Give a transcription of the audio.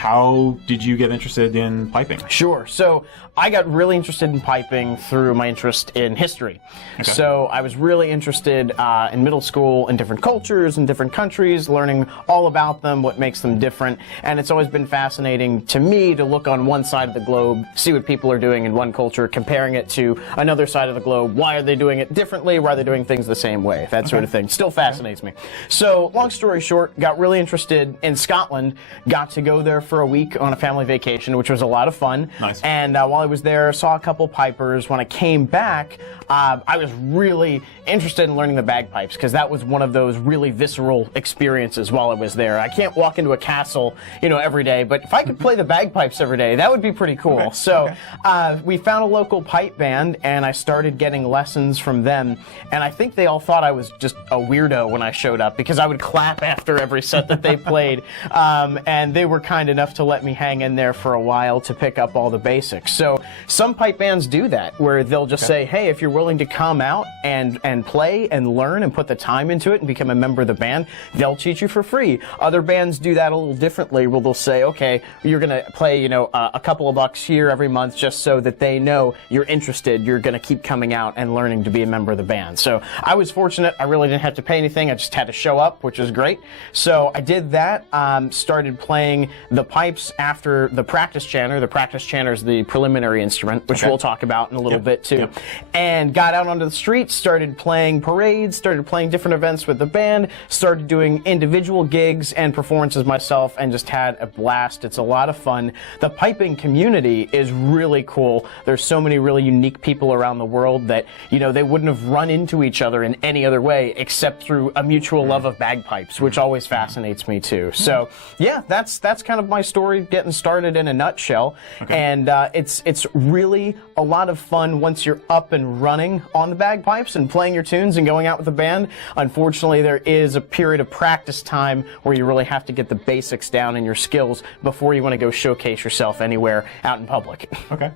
how did you get interested in piping? Sure. So I got really interested in piping through my interest in history. Okay. So I was really interested in middle school in different cultures and different countries, learning all about them, what makes them different. And it's always been fascinating to me to look on one side of the globe, see what people are doing in one culture, comparing it to another side of the globe. Why are they doing it differently? Why are they doing things the same way? That sort of thing. Still fascinates me. So long story short, got really interested in Scotland, got to go there for a week on a family vacation, which was a lot of fun. Nice. And while I was there, saw a couple pipers. When I came back, I was really interested in learning the bagpipes because that was one of those really visceral experiences while I was there. I can't walk into a castle, every day, but if I could play the bagpipes every day, that would be pretty cool. Okay. So we found a local pipe band, and I started getting lessons from them. And I think they all thought I was just a weirdo when I showed up because I would clap after every set that they played. And they were kind enough to let me hang in there for a while to pick up all the basics. So some pipe bands do that, where they'll just say, hey, if you're willing to come out and play and learn and put the time into it and become a member of the band, they'll teach you for free. Other bands do that a little differently, where they'll say, okay, you're going to play, a couple of bucks here every month just so that they know you're interested. You're going to keep coming out and learning to be a member of the band. So I was fortunate. I really didn't have to pay anything. I just had to show up, which was great. So I did that, started playing the pipes after the practice chanter. The practice chanter is the preliminary instrument, which we'll talk about in a little bit too. And got out onto the streets, started playing parades, started playing different events with the band, started doing individual gigs and performances myself, and just had a blast. It's a lot of fun. The piping community is really cool. There's so many really unique people around the world that, they wouldn't have run into each other in any other way except through a mutual love of bagpipes, which always fascinates me too. So yeah, that's kind of my story getting started in a nutshell. And it's really a lot of fun once you're up and running on the bagpipes and playing your tunes and going out with the band. Unfortunately, there is a period of practice time where you really have to get the basics down in your skills before you want to go showcase yourself anywhere out in public. Okay.